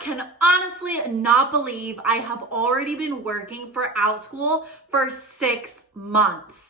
can honestly not believe I have already been working for OUTSCHOOL for 6 months.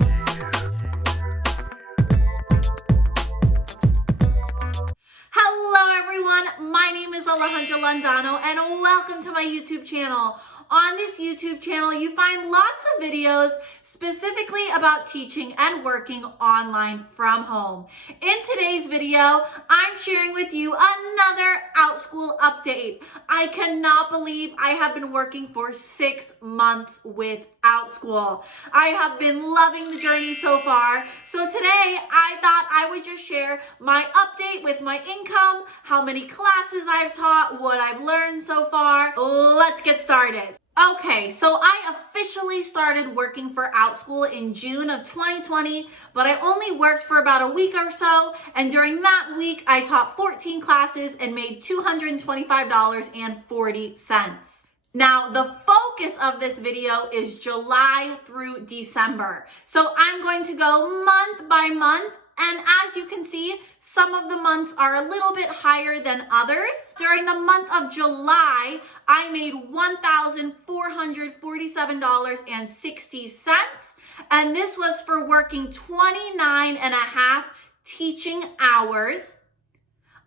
Hello everyone, my name is Alejandra Landano and welcome to my YouTube channel. On this YouTube channel, you find lots of videos specifically about teaching and working online from home. In today's video, I'm sharing with you another OUTSCHOOL update. I cannot believe I have been working for 6 months with OUTSCHOOL. I have been loving the journey so far. So today, I thought I would just share my update with my income, how many classes I've taught, what I've learned so far. Let's get started. Okay, so I officially started working for OUTSCHOOL in June of 2020, but I only worked for about a week or so, and during that week, I taught 14 classes and made $225.40. Now, the focus of this video is July through December. So I'm going to go month by month, and as you can see, some of the months are a little bit higher than others. During the month of July, I made $1,447.60, and this was for working 29 and a half teaching hours.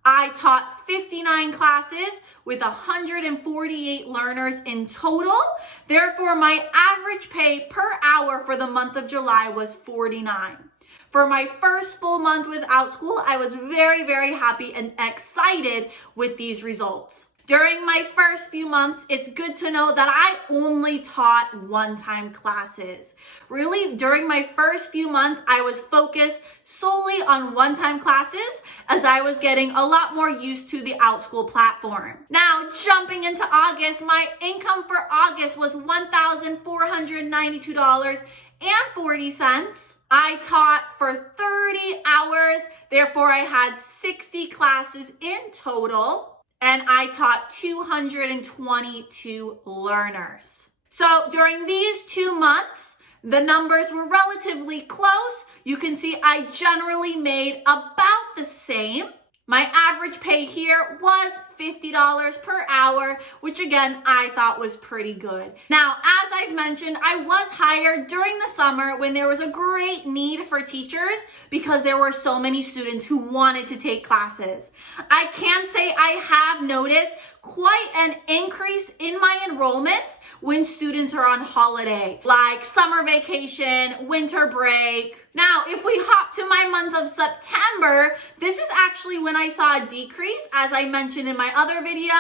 I taught 59 classes with 148 learners in total. Therefore, my average pay per hour for the month of July was $49. For my first full month with OUTSCHOOL, I was very, very happy and excited with these results. During my first few months, it's good to know that I only taught one-time classes. Really, during my first few months, I was focused solely on one-time classes as I was getting a lot more used to the OUTSCHOOL platform. Now, jumping into August, my income for August was $1,492.40. I taught for 30 hours, therefore I had 60 classes in total, and I taught 222 learners. So during these 2 months, the numbers were relatively close. You can see I generally made about the same. My average pay here was $50 per hour, which again, I thought was pretty good. Now, as I've mentioned, I was hired during the summer when there was a great need for teachers because there were so many students who wanted to take classes. I can say I have noticed quite an increase in my enrollments when students are on holiday, like summer vacation, winter break. Now, if we hop to my month of September, this is actually when I saw a decrease, as I mentioned in my other video.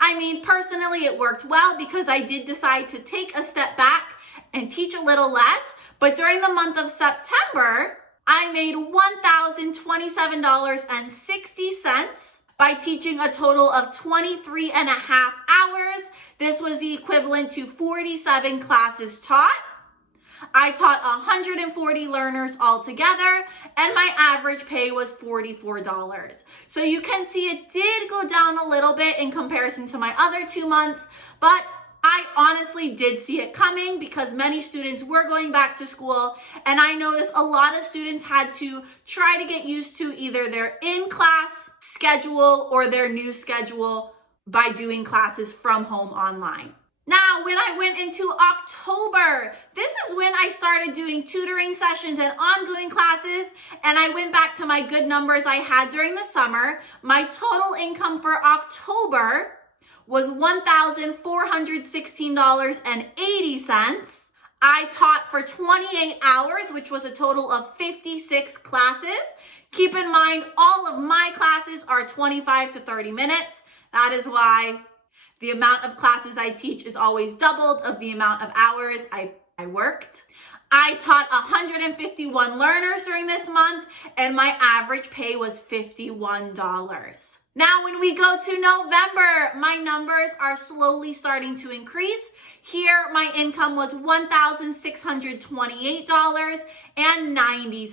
I mean, personally, it worked well because I did decide to take a step back and teach a little less. But during the month of September, I made $1,027.60 by teaching a total of 23 and a half hours. This was the equivalent to 47 classes taught. I taught 140 learners altogether, and my average pay was $44. So you can see it did go down a little bit in comparison to my other 2 months, but I honestly did see it coming because many students were going back to school, and I noticed a lot of students had to try to get used to either their in-class schedule or their new schedule by doing classes from home online. Now, when I went into October, this is when I started doing tutoring sessions and ongoing classes, and I went back to my good numbers I had during the summer. My total income for October was $1,416.80. I taught for 28 hours, which was a total of 56 classes. Keep in mind, all of my classes are 25 to 30 minutes. That is why the amount of classes I teach is always doubled of the amount of hours I worked. I taught 151 learners during this month, and my average pay was $51. Now, when we go to November, my numbers are slowly starting to increase. Here, my income was $1,628.90.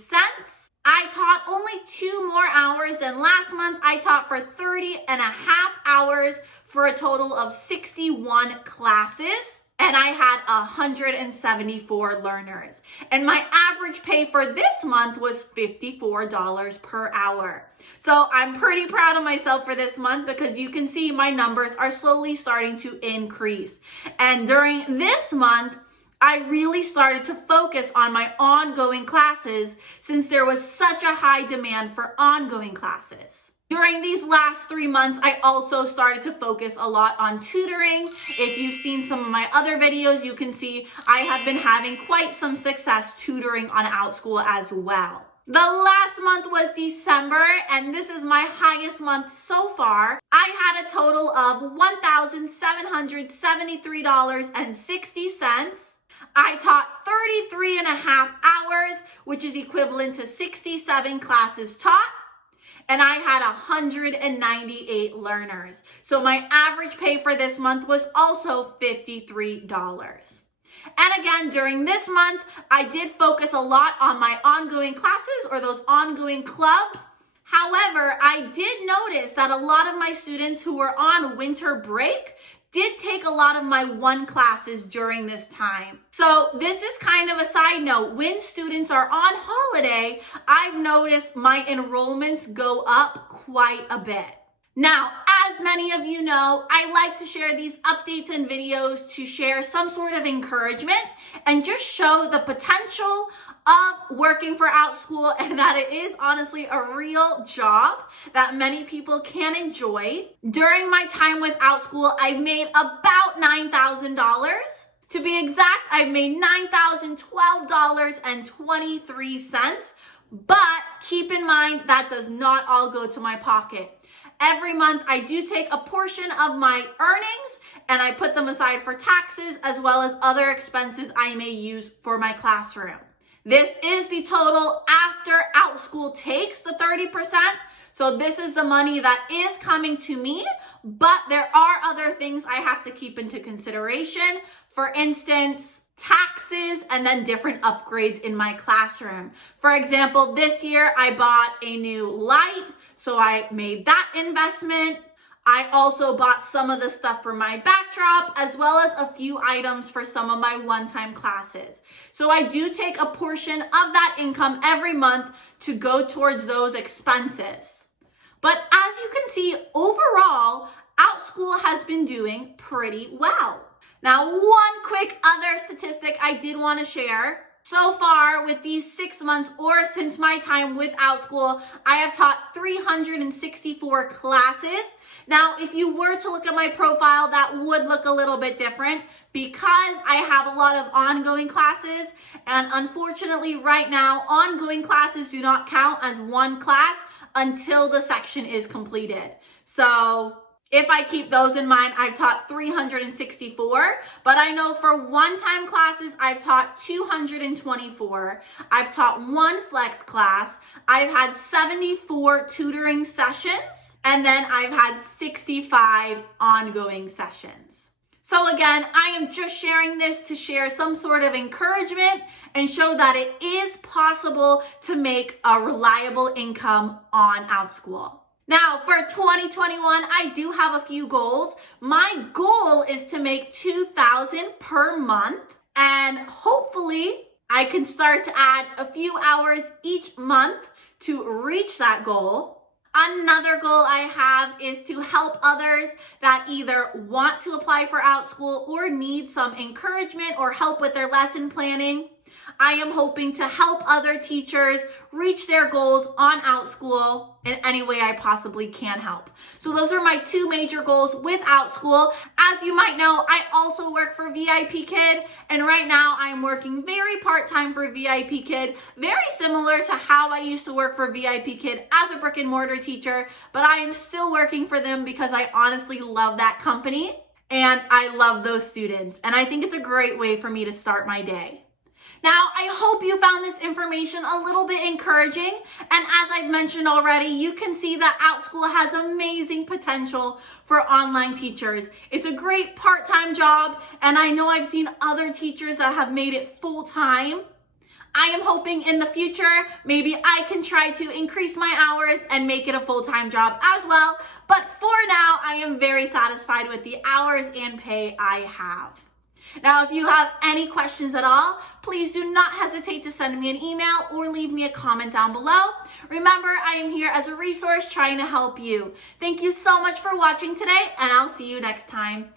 I taught only 2 more hours than last month. I taught for 30 and a half hours for a total of 61 classes. and I had 174 learners. And my average pay for this month was $54 per hour. So I'm pretty proud of myself for this month because you can see my numbers are slowly starting to increase. And during this month, I really started to focus on my ongoing classes since there was such a high demand for ongoing classes. During these last 3 months, I also started to focus a lot on tutoring. If you've seen some of my other videos, you can see I have been having quite some success tutoring on OUTSCHOOL as well. The last month was December, and this is my highest month so far. I had a total of $1,773.60. I taught 33 and a half hours, which is equivalent to 67 classes taught. And I had 198 learners. So my average pay for this month was also $53. And again, during this month, I did focus a lot on my ongoing classes or those ongoing clubs. However, I did notice that a lot of my students who were on winter break did take a lot of my one classes during this time. So this is kind of a side note. When students are on holiday, I've noticed my enrollments go up quite a bit. Now, as many of you know, I like to share these updates and videos to share some sort of encouragement and just show the potential of working for OUTSCHOOL and that it is honestly a real job that many people can enjoy. During my time with OUTSCHOOL, I've made about $9,000. To be exact, I've made $9,012.23. But keep in mind that does not all go to my pocket. Every month, I do take a portion of my earnings and I put them aside for taxes as well as other expenses I may use for my classroom. This is the total after OUTSCHOOL takes the 30%. So this is the money that is coming to me, but there are other things I have to keep into consideration. For instance, taxes and then different upgrades in my classroom. For example, this year I bought a new light, so I made that investment. I also bought some of the stuff for my backdrop as well as a few items for some of my one-time classes. So I do take a portion of that income every month to go towards those expenses. But as you can see, overall, OUTSCHOOL has been doing pretty well. Now, one quick other statistic I did want to share. So far, with these 6 months or since my time with OUTSCHOOL, I have taught 364 classes. Now, if you were to look at my profile, that would look a little bit different because I have a lot of ongoing classes. And unfortunately, right now, ongoing classes do not count as one class until the section is completed. So if I keep those in mind, I've taught 364, but I know for one-time classes, I've taught 224. I've taught one flex class. I've had 74 tutoring sessions, and then I've had 65 ongoing sessions. So again, I am just sharing this to share some sort of encouragement and show that it is possible to make a reliable income on OUTSCHOOL. Now, for 2021, I do have a few goals. My goal is to make $2,000 per month, and hopefully I can start to add a few hours each month to reach that goal. Another goal I have is to help others that either want to apply for OUTSCHOOL or need some encouragement or help with their lesson planning. I am hoping to help other teachers reach their goals on OUTSCHOOL in any way I possibly can help. So those are my two major goals with OUTSCHOOL. As you might know, I also work for VIP Kid, and right now I'm working very part-time for VIP Kid, very similar to how I used to work for VIP Kid as a brick and mortar teacher, but I am still working for them because I honestly love that company and I love those students, and I think it's a great way for me to start my day. Now, I hope you found this information a little bit encouraging. And as I've mentioned already, you can see that OUTSCHOOL has amazing potential for online teachers. It's a great part-time job, and I know I've seen other teachers that have made it full-time. I am hoping in the future, maybe I can try to increase my hours and make it a full-time job as well. But for now, I am very satisfied with the hours and pay I have. Now, if you have any questions at all, please do not hesitate to send me an email or leave me a comment down below. Remember, I am here as a resource trying to help you. Thank you so much for watching today, and I'll see you next time.